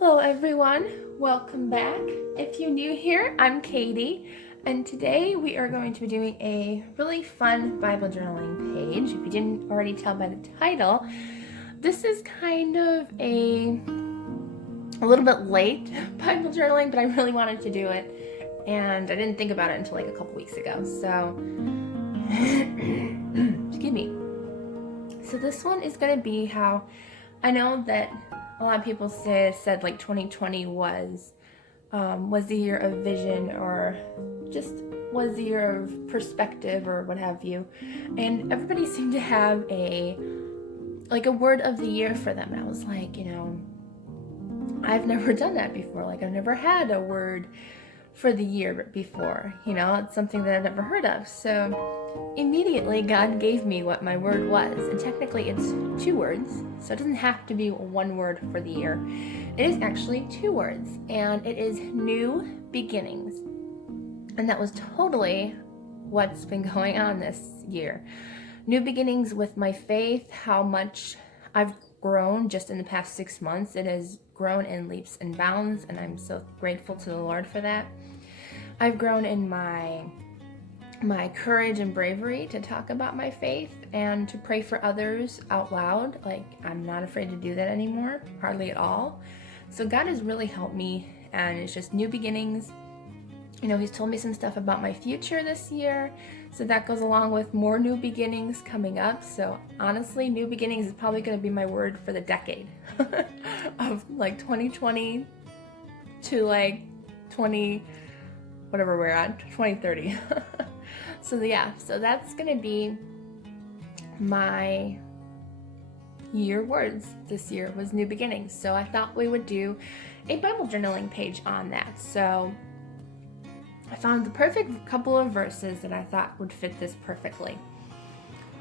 Hello everyone, welcome back. If you're new here, I'm Katie, and today we are going to be doing a really fun Bible journaling page. If you didn't already tell by the title, this is kind of a little bit late Bible journaling, but I really wanted to do it, and I didn't think about it until like a couple weeks ago, so excuse me. So this one is going to be how I know that a lot of people said like 2020 was the year of vision, or just was the year of perspective, or what have you. And everybody seemed to have a word of the year for them. And I was like, I've never done that before. Like, I've never had a word for the year before. It's something that I've never heard of. So immediately God gave me what my word was, and technically it's 2 words, so it doesn't have to be 1 word for the year. It is actually 2 words, and it is new beginnings. And that was totally what's been going on this year. New beginnings with my faith, how much I've grown just in the past 6 months. It has grown in leaps and bounds, and I'm so grateful to the Lord for that. I've grown in my courage and bravery to talk about my faith and to pray for others out loud. Like, I'm not afraid to do that anymore, hardly at all. So God has really helped me, and it's just new beginnings. He's told me some stuff about my future this year, so that goes along with more new beginnings coming up. So honestly, new beginnings is probably going to be my word for the decade of like 2020 to like 20, whatever we're at, 2030. So that's going to be my year words this year, was new beginnings. So I thought we would do a Bible journaling page on that. So I found the perfect couple of verses that I thought would fit this perfectly.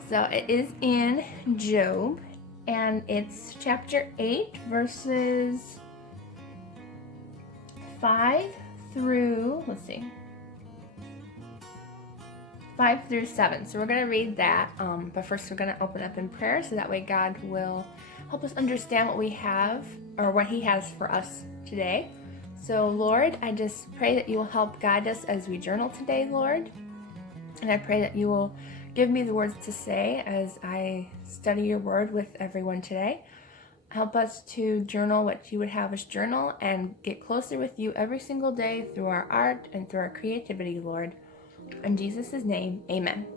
So it is in Job, and it's chapter 8, verses 5 through 7. So we're going to read that, but first we're going to open up in prayer, so that way God will help us understand what we have, or what He has for us today. So Lord, I just pray that you will help guide us as we journal today, Lord. And I pray that you will give me the words to say as I study your word with everyone today. Help us to journal what you would have us journal, and get closer with you every single day through our art and through our creativity, Lord. In Jesus' name, amen.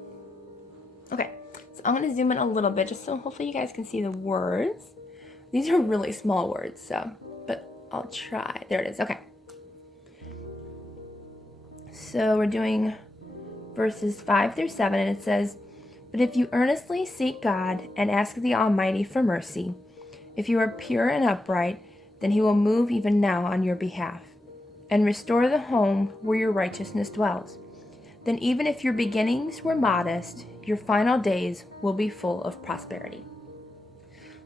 Okay, so I'm going to zoom in a little bit just so hopefully you guys can see the words. These are really small words, but I'll try. There it is. Okay. So we're doing verses 5 through 7, and it says, "But if you earnestly seek God and ask the Almighty for mercy, if you are pure and upright, then He will move even now on your behalf and restore the home where your righteousness dwells. Then even if your beginnings were modest, your final days will be full of prosperity."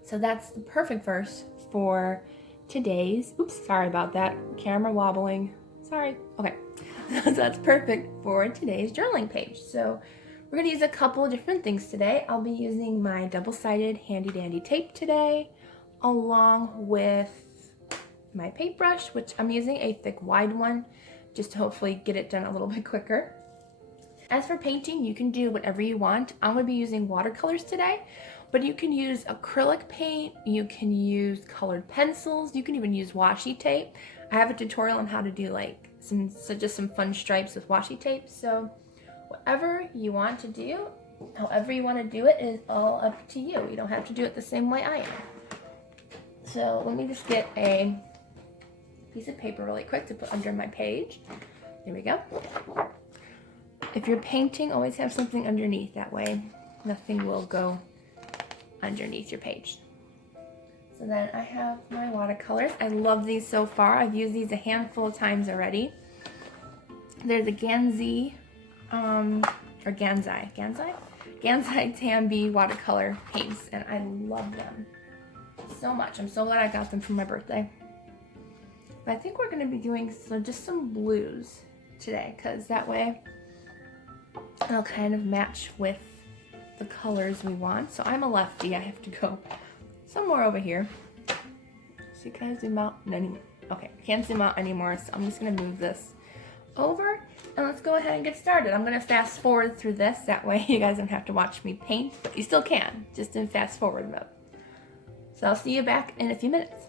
So that's the perfect verse for today's, sorry about that, camera wobbling, sorry. Okay, so that's perfect for today's journaling page. So we're going to use a couple of different things today. I'll be using my double-sided handy dandy tape today, along with my paintbrush, which I'm using a thick wide one, just to hopefully get it done a little bit quicker. As for painting, you can do whatever you want. I'm going to be using watercolors today, but you can use acrylic paint, you can use colored pencils, you can even use washi tape. I have a tutorial on how to do like just some fun stripes with washi tape. So whatever you want to do, however you want to do it, is all up to you. You don't have to do it the same way I am. So let me just get a piece of paper really quick to put under my page. There we go. If you're painting, always have something underneath. That way nothing will go underneath your page. So then I have my watercolors. I love these so far. I've used these a handful of times already. They're the Gansai Tambi watercolor paints, and I love them so much. I'm so glad I got them for my birthday. But I think we're going to be doing just some blues today, because that way it'll kind of match with the colors we want. So I'm a lefty, I have to go somewhere over here. see, can I zoom out? No, okay, I can't zoom out anymore, so I'm just gonna move this over and let's go ahead and get started. I'm gonna fast forward through this, that way you guys don't have to watch me paint, but you still can, just in fast forward mode. So I'll see you back in a few minutes.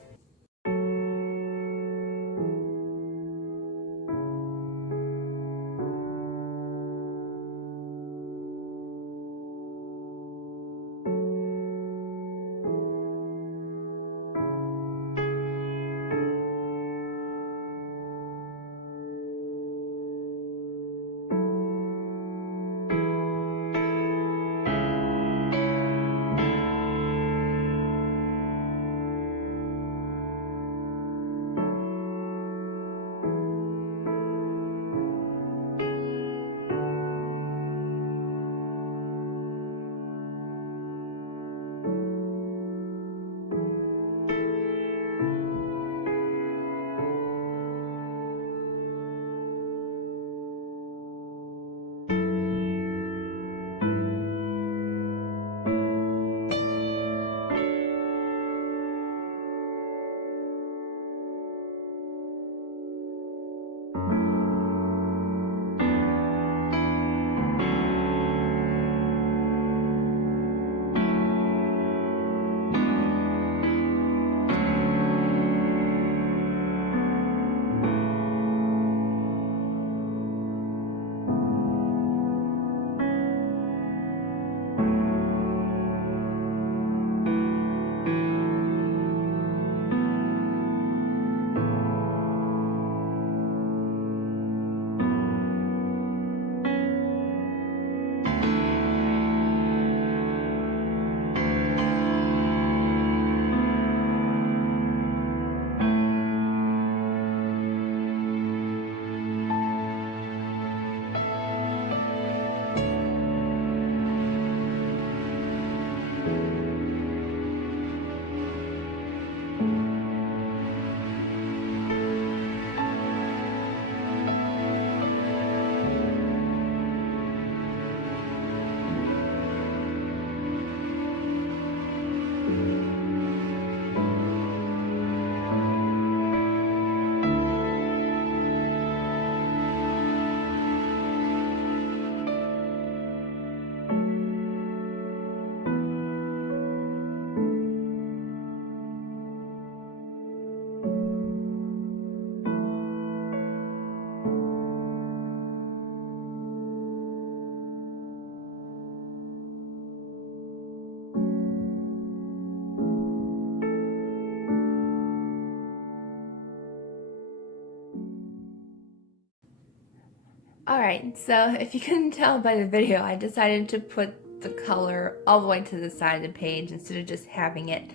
Alright, so if you couldn't tell by the video, I decided to put the color all the way to the side of the page instead of just having it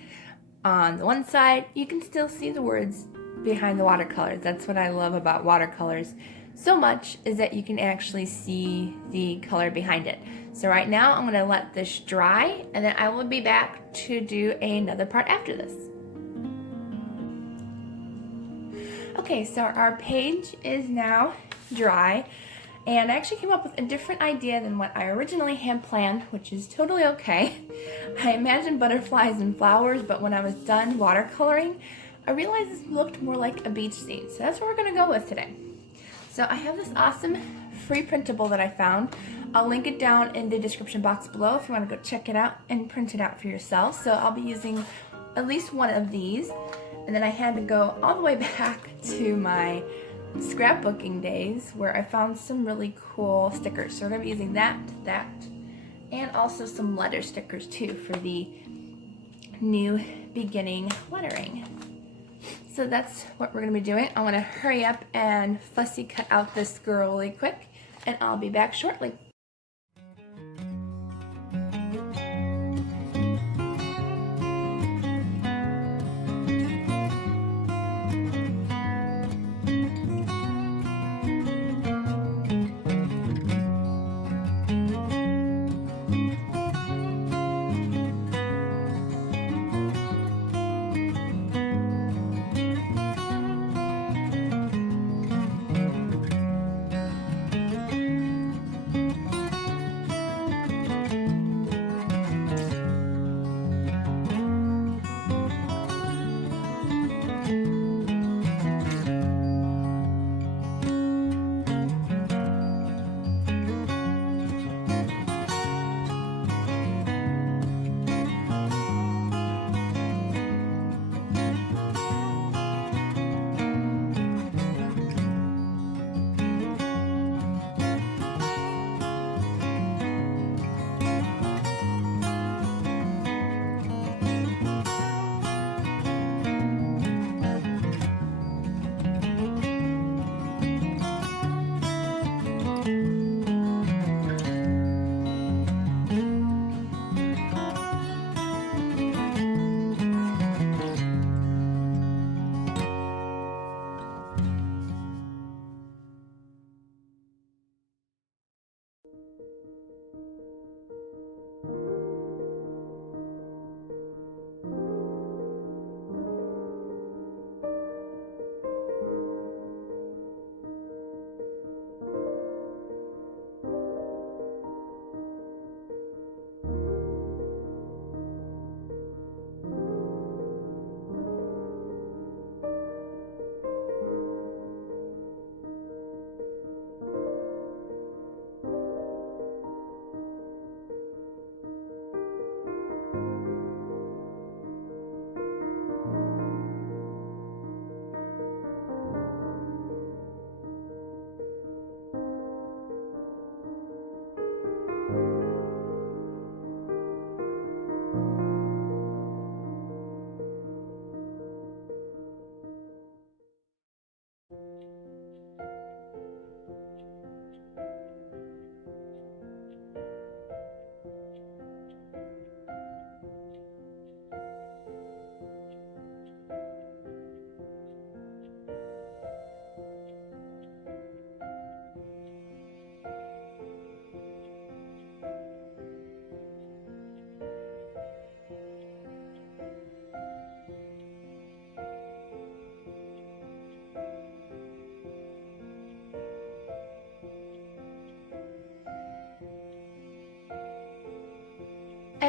on the one side. You can still see the words behind the watercolors. That's what I love about watercolors so much, is that you can actually see the color behind it. So right now I'm going to let this dry, and then I will be back to do another part after this. Okay, so our page is now dry. And I actually came up with a different idea than what I originally had planned, which is totally okay. I imagined butterflies and flowers, but when I was done watercoloring, I realized this looked more like a beach scene. So that's what we're gonna go with today. So I have this awesome free printable that I found. I'll link it down in the description box below if you wanna go check it out and print it out for yourself. So I'll be using at least one of these. And then I had to go all the way back to my scrapbooking days where I found some really cool stickers. So we're going to be using that, and also some letter stickers too for the new beginning lettering. So that's what we're going to be doing. I want to hurry up and fussy cut out this girl really quick, and I'll be back shortly.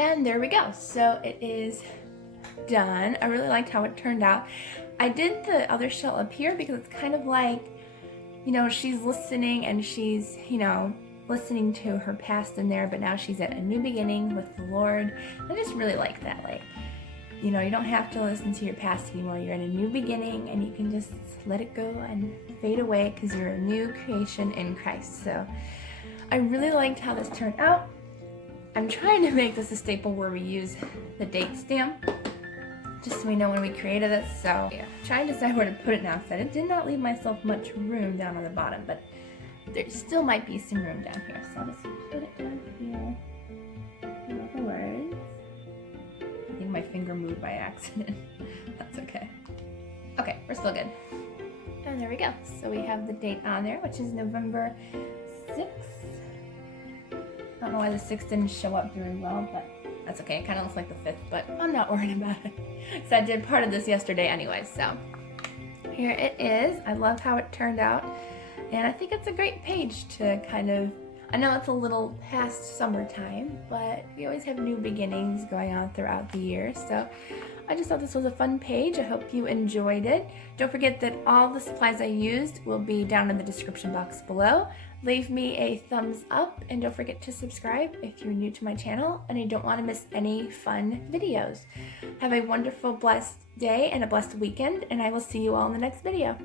And there we go. So it is done. I really liked how it turned out. I did the other shell up here because it's kind of like, you know, she's listening and she's, you know, listening to her past in there, but now she's at a new beginning with the Lord. I just really like that. Like, you know, you don't have to listen to your past anymore. You're in a new beginning and you can just let it go and fade away because you're a new creation in Christ. So I really liked how this turned out. I'm trying to make this a staple where we use the date stamp, just so we know when we created this. So yeah, trying to decide where to put it now, because I did not leave myself much room down on the bottom, but there still might be some room down here. So I'll just put it down here with the words. I think my finger moved by accident. That's okay. Okay, we're still good. And there we go. So we have the date on there, which is November 6th. I don't know why the 6th didn't show up very well, but that's okay. It kind of looks like the 5th, but I'm not worried about it. So I did part of this yesterday anyway, so here it is. I love how it turned out, and I think it's a great page to kind of, I know it's a little past summertime, but we always have new beginnings going on throughout the year, so I just thought this was a fun page. I hope you enjoyed it. Don't forget that all the supplies I used will be down in the description box below. Leave me a thumbs up and don't forget to subscribe if you're new to my channel and you don't want to miss any fun videos. Have a wonderful, blessed day and a blessed weekend, and I will see you all in the next video.